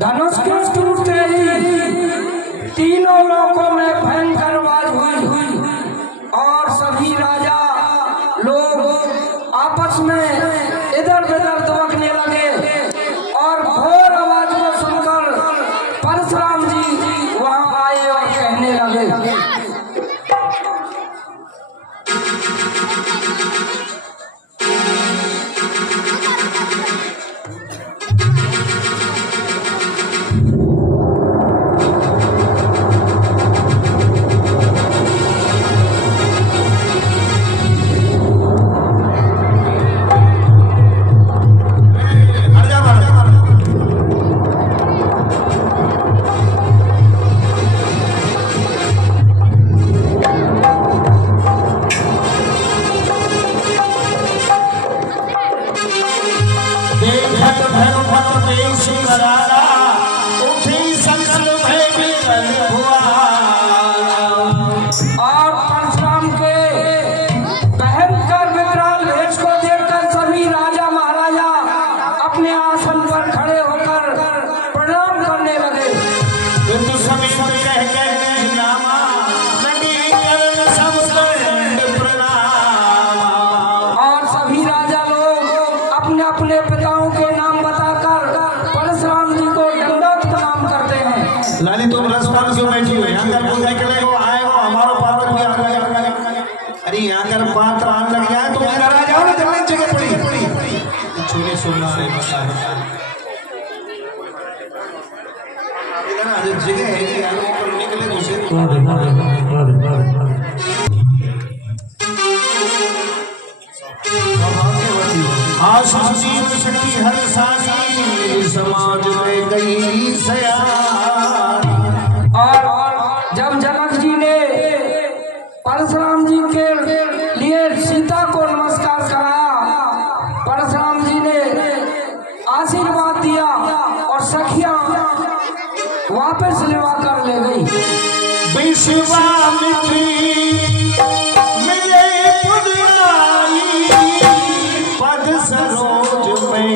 धनुष के टूटते ही तीनों लोकों में भयंकर आवाज हुई और सभी राजा लोग आपस में इधर उधर दौड़ने लगे और घोर आवाज को सुनकर परशुराम जी वहां आए और कहने लगे। और परशुराम के भयंकर विकराल भेष को देखकर सभी राजा महाराजा अपने आसन पर खड़े होकर प्रणाम करने लगे। किंतु सभी कह नामा और सभी राजा लोग अपने अपने पिताओं के नाम बताकर परशुराम जी को दंडवत प्रणाम करते हैं। लाली तुम रास्ता में क्यों बैठी हो? यहाँ कर बोल के वो आए वो हमारा पावर भी आ गया। अरे यहाँ कर बात आने लग गया तो मेरा राजा हो ना जमीन जगह पड़ी छोटे सुनना रे बता इधर आज जगह है कि यार ऊपर निकले घुसे आज जीव शक्ति हर सासी समाज में गई सयान। और जब जनक जी ने परशुराम जी के लिए सीता को नमस्कार कराया, परशुराम जी ने आशीर्वाद दिया और सखियां वापस लेवा कर ले गई। विश्वामित्री पद सरोज में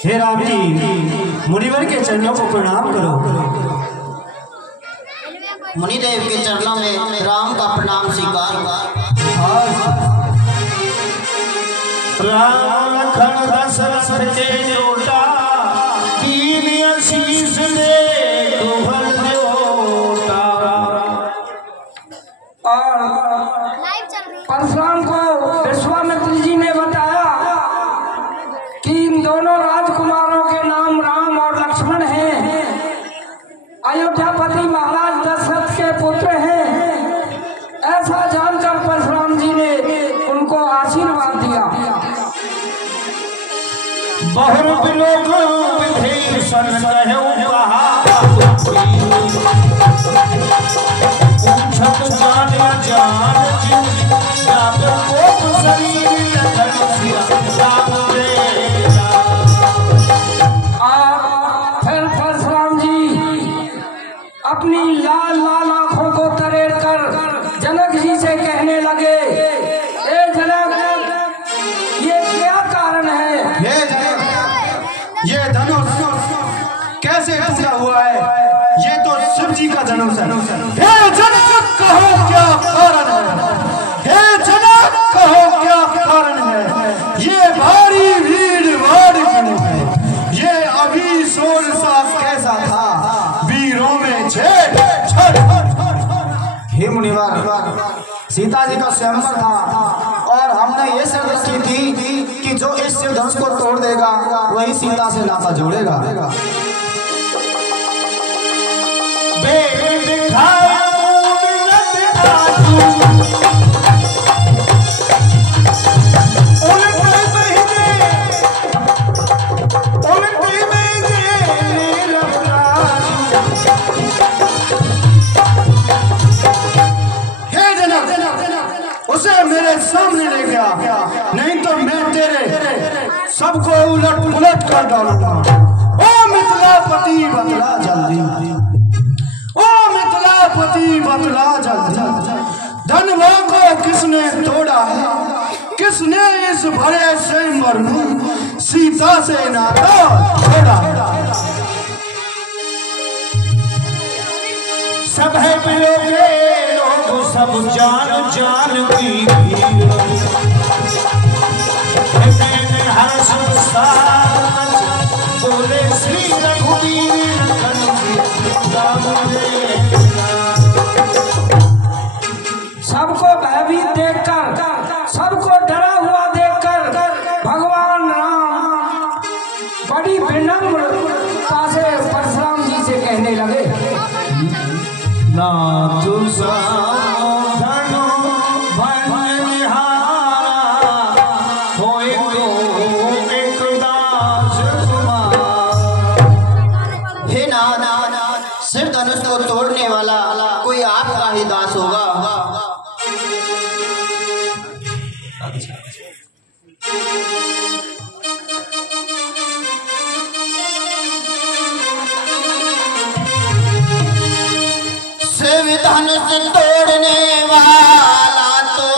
हे राम जी मुनिवर के चरणों को प्रणाम करो। मुनिदेव के चरणों में राम का प्रणाम स्वीकार। राम लखन दशरथ के जोटा दीन आशीष दे दोहर जोटा। और परशुराम को विश्वामित्र जी ने बताया कि इन दोनों राजकुमारों के नाम राम और लक्ष्मण हैं, अयोध्यापति महाराज दशरथ के पुत्र हैं। ऐसा जानकर परशुराम जी ने उनको आशीर्वाद दिया। बहुरूप लोग विभीषण कहूं कहा पूछत जान जान जिन जात को शरीर फिर परशुराम जी अपनी लाल लाल आंखों को तरेड़ कर जनक जी से कहने लगे, ए जनक, ये क्या कारण है? ये धनुष कैसे टूटा हुआ है? ये तो शिव जी का धनुष है। हे जनक कहो क्या कारण है? हे जनक कहो क्या कारण है? ये भारी भीड़ भाड़ क्यों है? ये अभी शोर सा कैसा था? वीरों में छेड़ हे मुनिवर, सीता जी का स्वयंवर था और हमने ये शर्त की थी कि जो इस शिव धनुष को तोड़ देगा वही सीता से नाता जोड़ेगा। उसे मेरे सामने ले गया, नहीं तो मैं तेरे सबको उलट पुलट कर डालूंगा। ओ मिथिला मिथिलापति बतला जल्दी, ओ मिथिलापति बतला जल्दी, धनवा को किसने तोड़ा है, किसने इस भरे स्वयंवर में सीता से नाता जोड़ा। सब है पिलो के लोग, सब जान जान की भीड़, हर संसार बोले श्री रघुवीर। सबको भयभीत देखकर, सबको डरा हुआ देखकर भगवान राम बड़ी विनम्रता से परशुराम जी से कहने लगे, ना तुझा सिर धनुष को तोड़ने वाला कोई आपका ही दास होगा। शिव धनुष तोड़ने वाला तो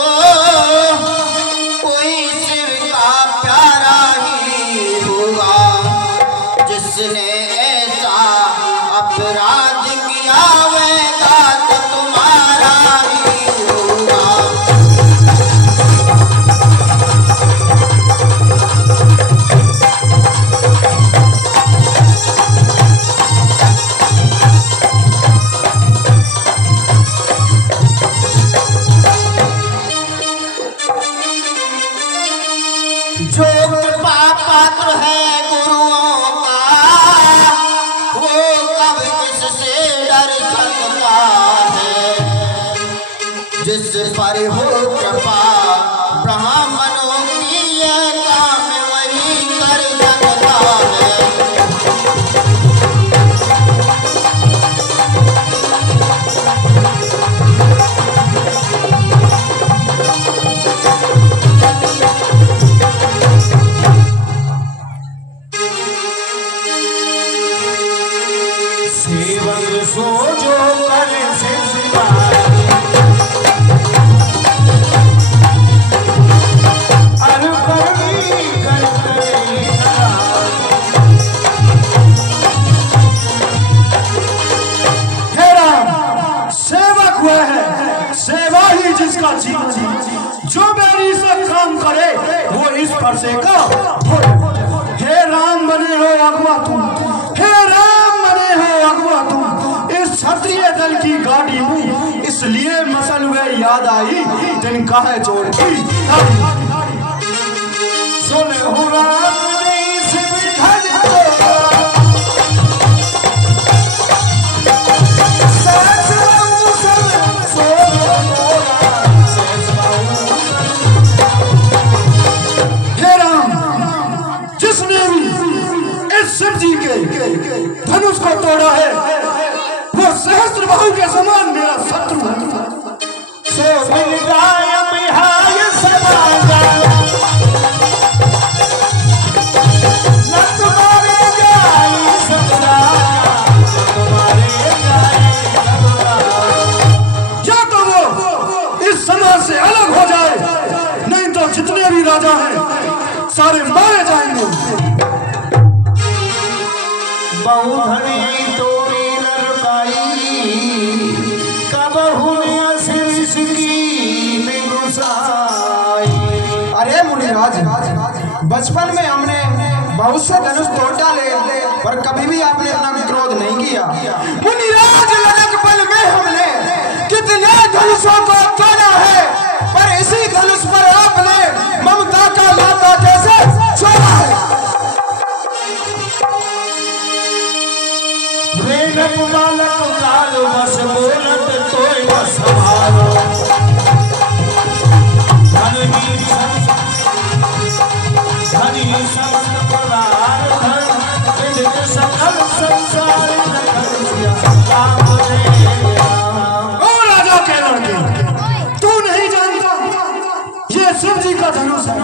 कोई शिव का प्यारा ही होगा, जिसने ऐसा अपराध किया वेगा तो तुम्हारा ही होगा। जो कृपा पात्र है गुरुओं का, वो कब किससे डर सकता है, जिस पर हो कृपा ब्राह्मणों की ये काम वही कर सकता है। सेवक सो जो कर सेवक हुआ है, सेवा ही जिसका जीवन, जो मेरी से काम करे वो इस परसे का। हे राम बने हो अगवा तुम, हे राम बने हो अगवा तुम, इस क्षत्रिय दल की गाड़ी में इसलिए मसल हुए याद आई दिन का है जोड़ की। सुन हो राम धनुष को तोड़ा है, वो सहस्त्र बाहु के समान मेरा शत्रु है। सो मिल गाय बिहाय समाजा, न तुम्हारे गाय सबरा, तुम्हारे गाय सबरा। या तो वो इस समाज से अलग हो जाए, नहीं तो जितने भी राजा हैं सारे मारे जाएंगे। बहुधनी तोरी लड़काई, कब हुआ शीर्ष की निगुसाई। अरे मुनिराज, बचपन में हमने बहुत से धनुष तोड़ डाले, पर कभी भी आपने अपना क्रोध नहीं किया। मुनिराज, ललक पल में हमने कितने धनुषों को तोड़ा है, पर इसी धनुष पर आपने ममता का लाता कैसे छोड़ा है। बालक काल बस बोलत तोय बस हमारो, धनी समस्त परार धन, विद सकल संसार राम रे राम। ओ राजा के लड़के, तू नहीं जानता ये शिव जी का धनुष है,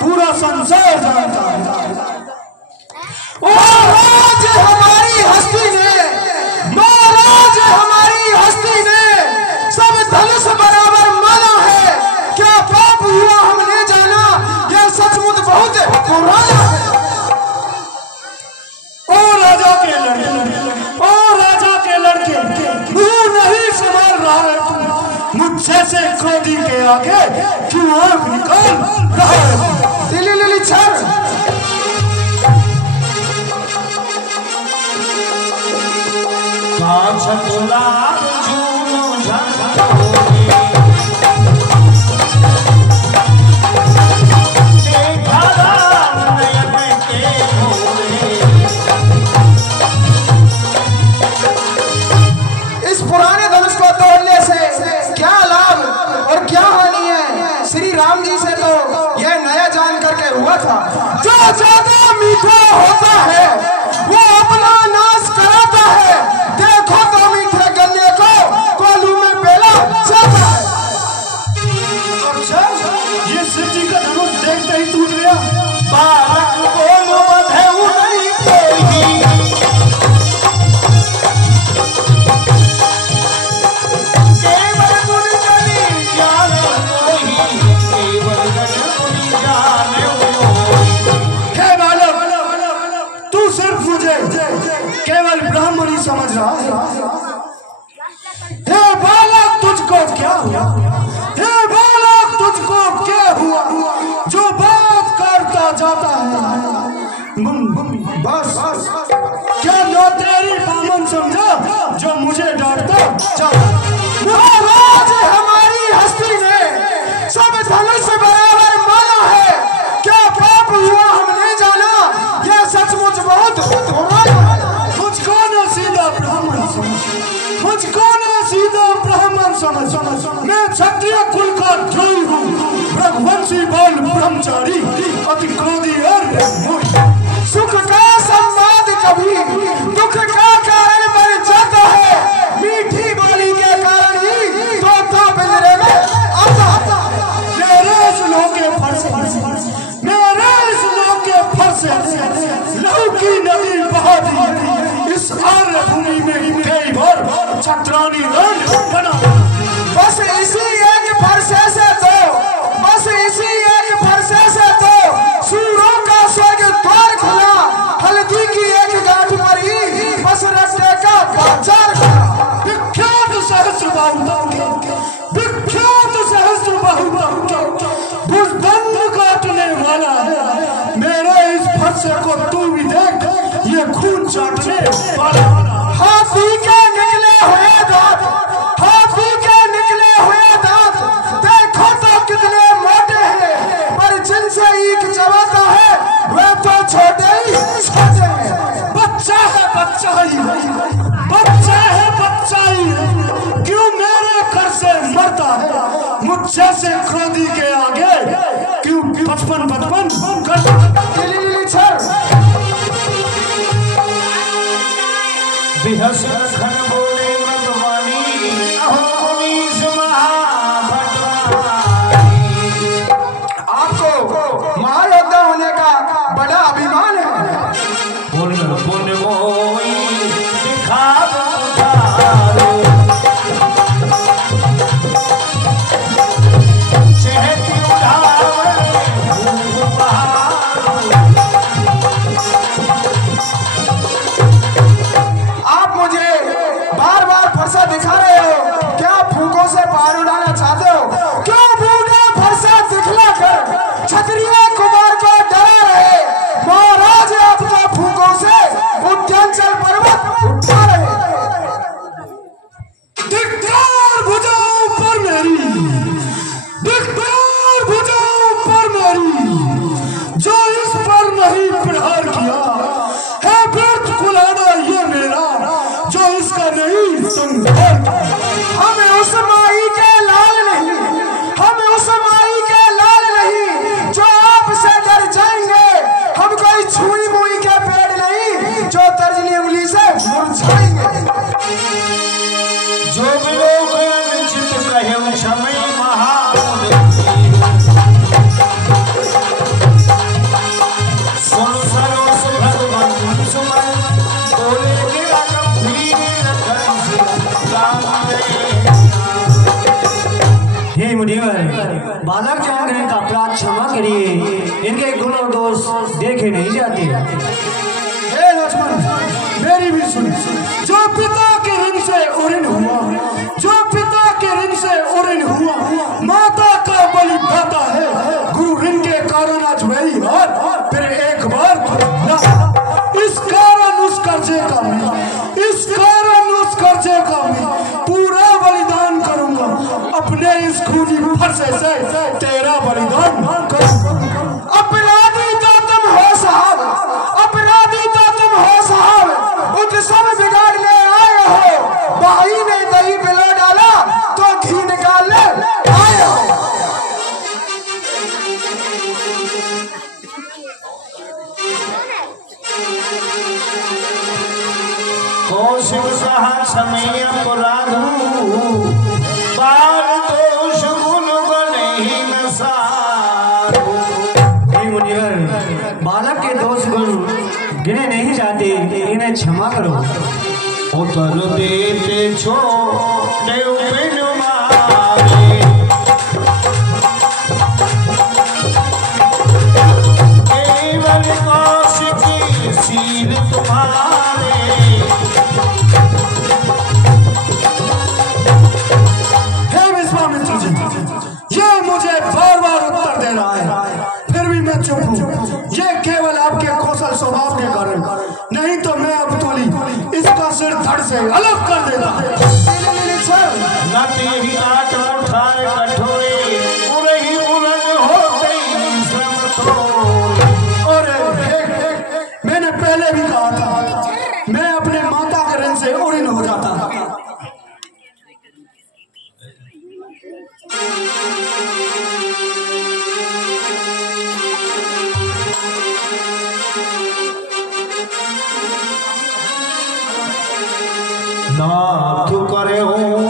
पूरा संसार जानता है। ओ राज हमारा आगे क्यों आंख निकाल रहा है? दिल्ली लिली छर इस पुराने धनुष को तोड़ने से क्या लाभ और क्या हानि है? श्री राम जी से तो यह नया जान करके हुआ था, जो ज्यादा मीठा होता है वो अपना नाश कराता है। देखो तो मीठे गन्ने को कोलू में बेला जाता है। अच्छा, ये शिव जी का धनुष देखते ही टूट गया। बालक बोलो बधेऊ नहीं कोई, केवल गुण गणी जाने कोई, केवल गुण जाने कोई। हे बालक, तू सिर्फ मुझे केवल ब्राह्मण ही समझ रहा है। हे बालक, तुझको क्या हुआ? हे बालक, तुझको क्या हुआ जो बात करता जाता है? बस क्या नौतेरी बामन समझा जो मुझे डांटता जाता? महाराज, हमारी हस्ती ने सब धनुष बराबर माना है। क्या पाप हुआ हमने जाना, यह सचमुच बहुत मुझको न सीधा ब्राह्मण समझ, मुझको न सीधा ब्राह्मण समझ। मैं क्षत्रिय कुल का ध्रुव हूँ, रघुवंशी बाल ब्रह्मचारी, अति क्रोधी और निर्मोही। सुख का संवाद कभी दुख का कारण बन जाता है। मीठी बोली के कारण ही तोता पिंजरे में आता है। मेरे इस लोक के फरसे, मेरे इस लोक के फरसे लहू की नदी बहा दी। इस आर्य भूमि में कई बार छत्रानी रण बना। बस इसी एक फरसे से तो, बस इसी एक फरसे से तो सूरों का स्वर्ग द्वार खुला। हल्दी की एक गांठ पर ही बस रस्ते का बाजार खुला। विख्यात सहस्त्र बाहुबल, विख्यात सहस्त्र बाहुबल भुजबंद काटने वाला है। मेरे इस फरसे को तू भी देख, ये खून चाटने वाला। हाथी के निकले हुए दांत, हाथी के निकले हुए दांत देखो तो कितने मोटे हैं, पर जिनसे ईख चबाता है वे तो छोटे ही छोटे हैं। बच्चा है बच्चा ही, बच्चा है बच्चा ही, क्यों मेरे घर से मरता है? मुझसे से क्रोधी के आगे क्यों बचपन करता? बेहस रखन बोले मधुवानी, अहोनीस आपको महायोद्धा होने का बड़ा अभिमान है। पुण्य मोई दिखा आप मुझे बार बार फरसा दिखा रहे हो, क्या फूकों से पार उड़ाना चाहते हो? क्यों फूका फरसा दिखला कर क्षत्रिय कुमार को डरा रहे? महाराज, आप तो फूकों से उद्यांचल पर्वत उठा रहे। धिक्कार भुजाओं पर मेरी, धिक्कार भुजाओं पर मेरी, जो इस पर नहीं प्रहार किया है। व्यर्थ कुलाना ये मेरा, जो इसका नहीं संहार किया। हमें उस माई के लाल नहीं, हमें उस माई के लाल नहीं जो आपसे डर जाएंगे। हम कोई छुई मुई के पेड़ नहीं जो तर्जनी उंगली से मुरझाएंगे। जो लोग निश्चित कहे समय महान, सुन सरोस भगवान सुमन बोले गिरा गंभीर हे मुनिवर, बालक जान इनका अपराध क्षमा करिए, इनके गुण और दोष देखे नहीं जाते। हे लक्ष्मण, मेरी भी सुन। जो पिता के ऋण से उऋण हुआ, जो पिता के ऋण से उऋण हुआ, माता से तेरा बलिदान अपराधी तो तुम हो साहब, अपराधी तो तुम हो साहब, उठ सब बिगाड़ ले आए हो। भाई ने दही पिला डाला तो घी निकाल ले आए हो। कौशिक सहा समय अपराध बाल दोष गुण बने ही न सारो। मुनिवर, बालक के दोष गुण गिने नहीं जाते, इन्हें क्षमा करो। उतर देते छोड़े बिन मारे, केवल कौशिक सील तुम्हारे। हे विश्वामित्र जी, ये मुझे बार बार उत्तर दे रहा है, फिर भी मैं चुप हूँ। ये केवल आपके कौशल स्वभाव के कारण, नहीं तो मैं अब तोली इसका सिर धड़ से अलग कर देता। नती ही काट उठाए कठोरे, पूरे ही बुलंद हो गई श्रम थोड़े। और मैंने पहले भी कहा था, मैं अपने माता के रंग से उड़ीन हो जाता। नाथ करे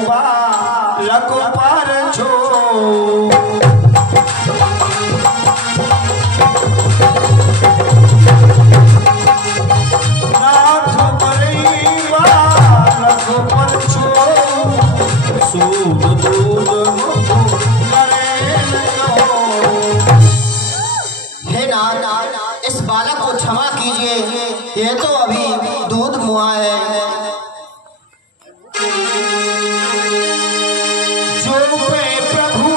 बालक पर छो, नाथ करे बालक पर छो, सूद दूध करे न कहो। हे नाथ, इस बालक को क्षमा कीजिए, ये तो अभी दूध मुआ है। जो पे प्रभु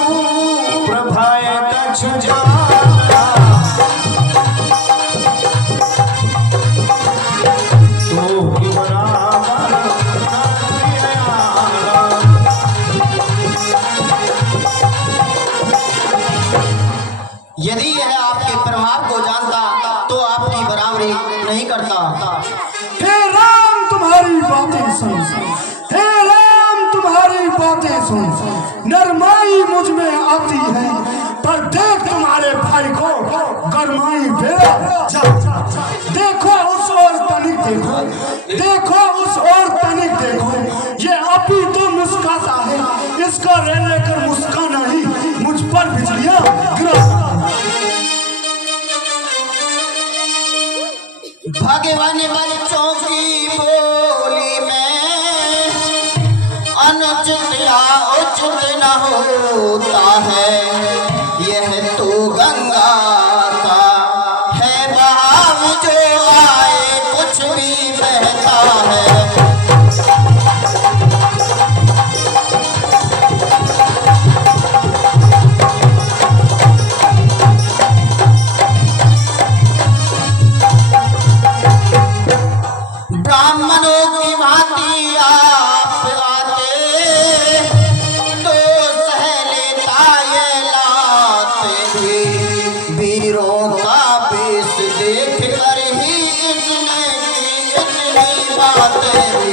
प्रभाय कछ जाना, तो कि बराबर न आना। यदि यह आपके प्रभाव को जानता तो आपकी बराबरी नहीं करता। हे राम तुम्हारी बातें सुन, हे राम तुम्हारी बातें सुन। नरमाई मुझ में आती है, पर देख तुम्हारे भाई को गरमाई बेरा। देखो उस और तनिक देखो, देखो उस और तनिक देखो, ये अभी तो मुस्काता है, इसका रह लेकर मुस्काना ही मुझ पर बिजलियां गिरा। भगवान बच्चों की बोली में अनुचित या उचित न होता है। यह तो गंगा का है बहाव, जो आए कुछ भी बहता है। ब्राह्मणों की भांति आप आते तो सह लेता ये लाते भी। वीरों का वेश देख कर ही इसने की इतनी बातें भी।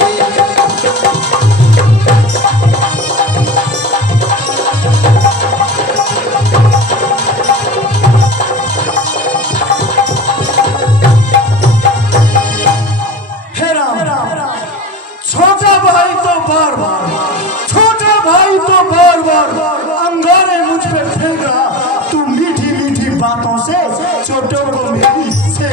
छोटा भाई तो बार बार, छोटा भाई तो बार बार अंगारे मुझ पे फेंक रहा। तू मीठी मीठी बातों से छोटों को मेरी से,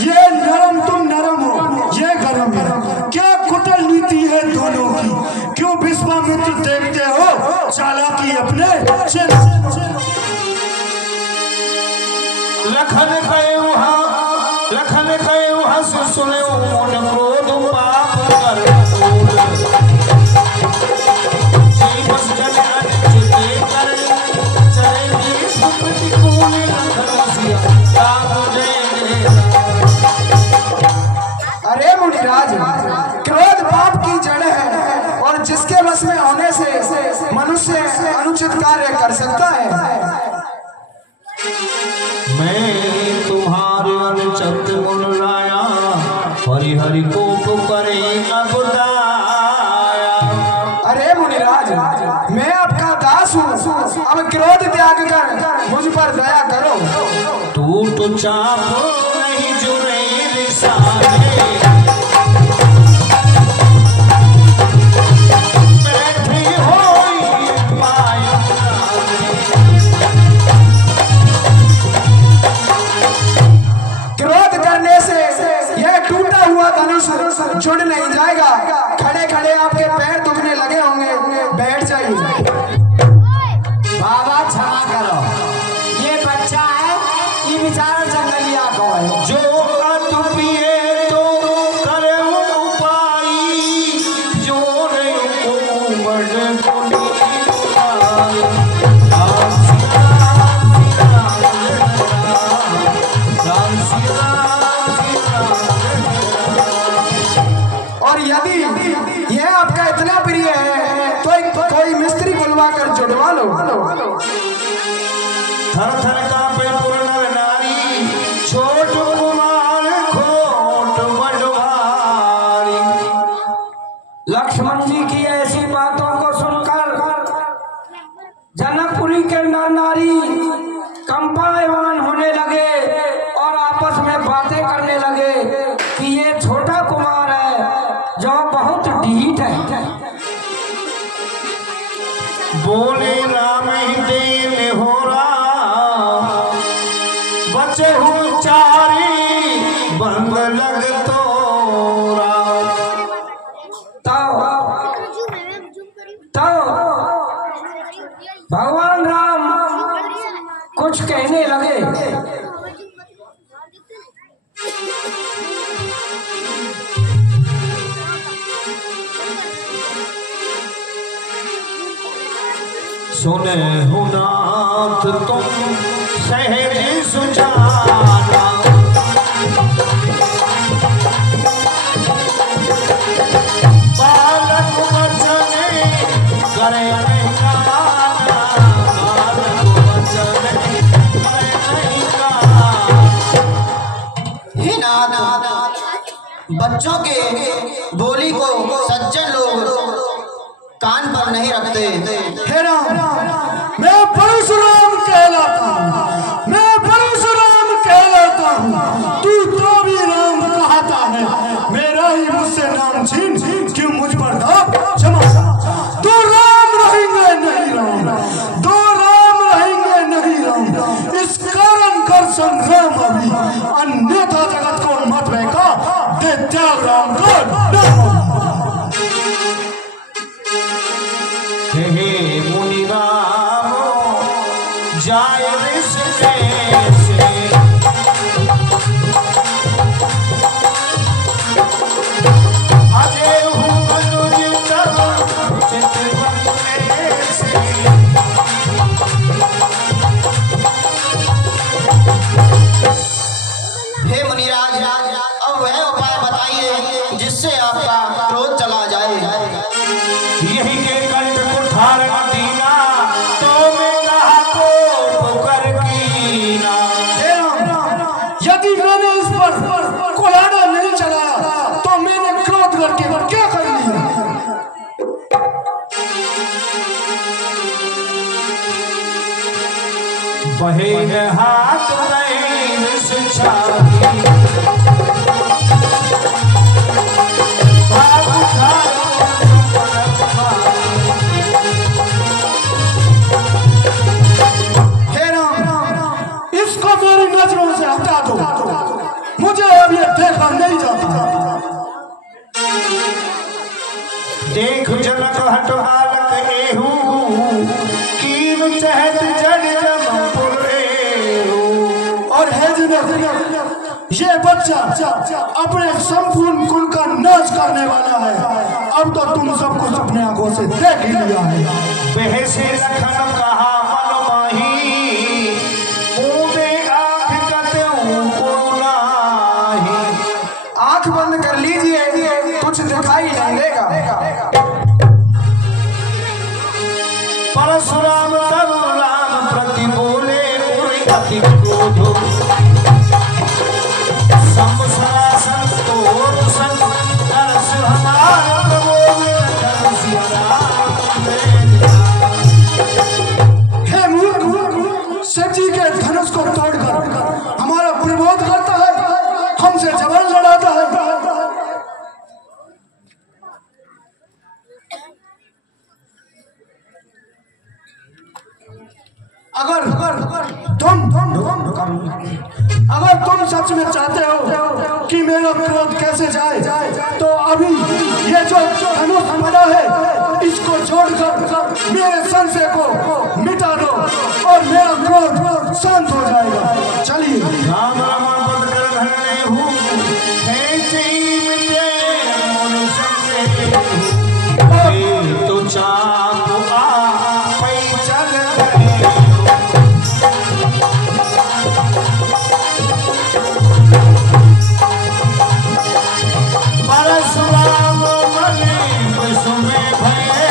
ये नरम तुम नरम हो, ये गरम है। क्या कुटिल नीति है दोनों की, क्यों विश्वामित्र देखते हो चालाकी अपने। लखन कहे वहाँ, लखन कहे वहाँ से सुने उन क्रोध पाप कर मूल। जी बस जन अनिश्चित कर चले मेरी प्रतिकूल। लखन सिया ताप जय। अरे मुनिराज, क्रोध पाप की जड़ है और जिसके वश में होने से मनुष्य मनुष्य अनुचित कार्य कर सकता है? मैं तुम्हारे अनुचित मुन राया हरि को पुकारे अब दाया। अरे मुनिराज, मैं आपका दास हूँ, अब क्रोध त्याग कर मुझ पर दया करो। तू तो चाप नहीं जुड़े रिसाले, बैठी होई पाया क्रोध करने से यह टूटा हुआ धनुष जुड़ नहीं जाएगा। खड़े खड़े आपके पैर दुखने लगे होंगे, बैठ जाइए। बाबा क्षमा करो, ये बच्चा है, ये बेचारा जंगलिया को है। जो अत पिए तो करे उपाय, जो नहीं उमड़ को और यदि यह आपका इतना प्रिय है तो एक कोई मिस्त्री बुलवा कर जुड़वा लो। थर थर कांपे पुरनर नारी, छोट कुमार खोट बड़वारी। लक्ष्मण जी की ऐसी बातों को सुनकर जनकपुरी के नर नारी कंपायमान होने लगे और आपस में बातें करने लगे कि ये छोटा कुमार है जो बहुत ढीठ है। बोले राम ही देन हो रहा, बचे हुए चारी बंद लग तोरा। तो भगवान राम कुछ कहने लगे। सुने हो नाथ तुम सहज सुजाना, बालक वचन करे नहीं काना, बालक वचन करे नहीं काना। हे नाथ, बच्चों के बोली को सज्जन लोग कान पर नहीं रखते। हे राम, मैं परशुराम कहलाता हूँ, मैं परशुराम कहलाता हूँ। तू तो भी राम कहता है, मेरा ही मुझसे नाम छीन क्यों मुझ पर दाग जमा। दो राम रहेंगे नहीं राम, दो राम रहेंगे नहीं राम। इस कारण कर संग्राम अभी, अन्यथा जगत को मत बहका दे त्याग राम का नाम। हे मुनि राम जाय ऋष कैसे, अजय हूँ अनुज तब चितवने से। हे मुनिराज, अब वह उपाय बताइए जिससे आपका क्रोध चला जाए। यही के कंठ कुठार दीना, तो मैं कहा को पुकार कीना। यदि मैंने इस पर कुल्हाड़ा नहीं चलाया तो मैंने क्रोध करके क्या कर लिया? बहे हाथ में सुछाई, बाबू खाओ हे राम, इसको मेरी नजरों से हटा दो, मुझे अब ये देखा नहीं जाता। देख जनक हट बालक एहू, कीन चहत जड़ जमपुर एहू। और है जनक, ये बच्चा अपने संपूर्ण कुल का नाश करने वाला है। अब तो तुम सब कुछ अपने आंखों से देख ही लिया है। बहसे लखन कहा मन माही, मुँह आँख कतऊ को नाही। आंख बंद कर लीजिए, कुछ दिखाई नहीं देगा। परशुराम तब राम प्रति बोले उर अति क्रोध संसरासन तोर संग नरस हमारा प्रबोध धन सिया राम हे मूर्ख, शिव जी के धनुष को तोड़कर हमारा प्रबोध करता है, हमसे जबर लड़ाता है। अगर तुम सच में चाहते हो कि मेरा क्रोध कैसे जाए, तो अभी ये जो धनुष पड़ा है इसको छोड़कर मेरे संशय को मिटा दो और मेरा क्रोध शांत हो जाएगा। चलिए। राम राम पद कर धरने हूँ है चीम दे मोर संसे तो चाको आ पै चल परशुराम बने कुसुमे भये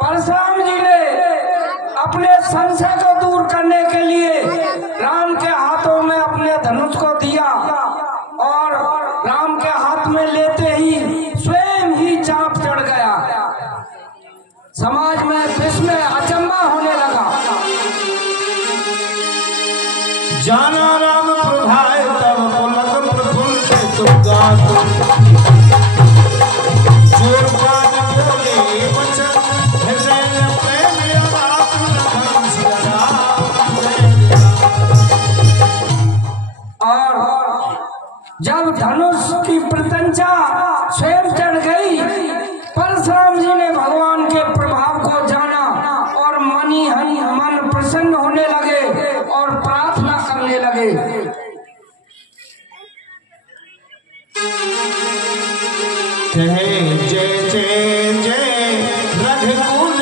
परशुराम जी ने अपने संशय को दूर करने के लिए राम के हाथों में अपने धनुष को दिया और राम के हाथ में लेते ही स्वयं ही चाप चढ़ गया। समाज में विस्मय अचंभा होने लगा। जाना राम प्रभाए तब पुलक प्रफुल्ल तुम गात जोर बात बोले वचन हृदय प्रेम अबात धन सिया राम और जब धनुष की प्रत्यंचा स्वयं चढ़ गई, परशुराम जी ने भगवान के प्रभाव को जाना और मन प्रसन्न होने लगे और प्रार्थना करने लगे। कहे जय जय जय रघुकुल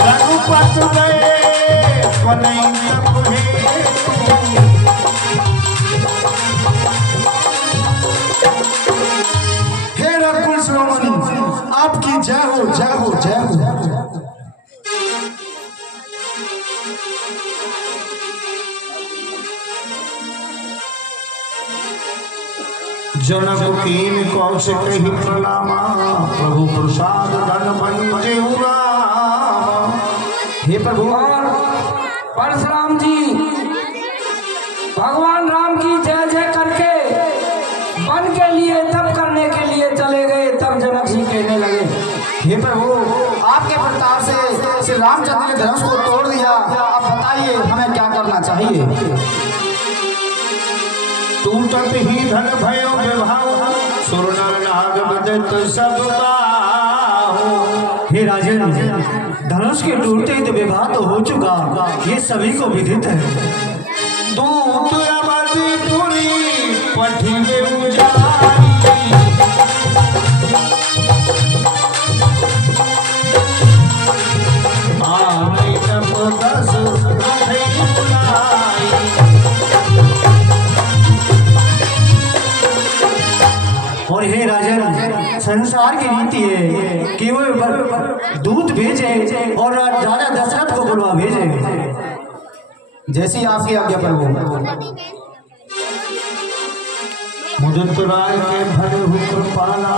रघुपत गए पनई हे रघुकुल शिरोमणि, आपकी जय हो, जय हो, जय हो। जनक कीन कौशिक ही प्रणामा प्रभु प्रसाद धन मंजे हे प्रभु। और परशुराम जी भगवान राम की जय जय करके वन के लिए तप करने के लिए चले गए। तब जनक जी कहने लगे, हे प्रभु, आपके प्रताप से श्री रामचंद्र ने धनुष को तोड़ दिया, आप बताइए हमें क्या करना चाहिए। टूटत ही धन भयो विभाव सुर नर नाग बदत सब बाहो। हे राजन, धनुष के टूटते ही तो विवाह तो हो चुका, ये सभी को विदित है। दूत अवधिपुरी पठिवे उजारी आनै तप दस रथै बुलाई। और हे राजन, संसार की रीति है कि वो दूत भेजे और राजा दशरथ को बुलवा भेजे। जैसी आपकी आज्ञा प्रभु। मुदित राय के भले हुक्म पाला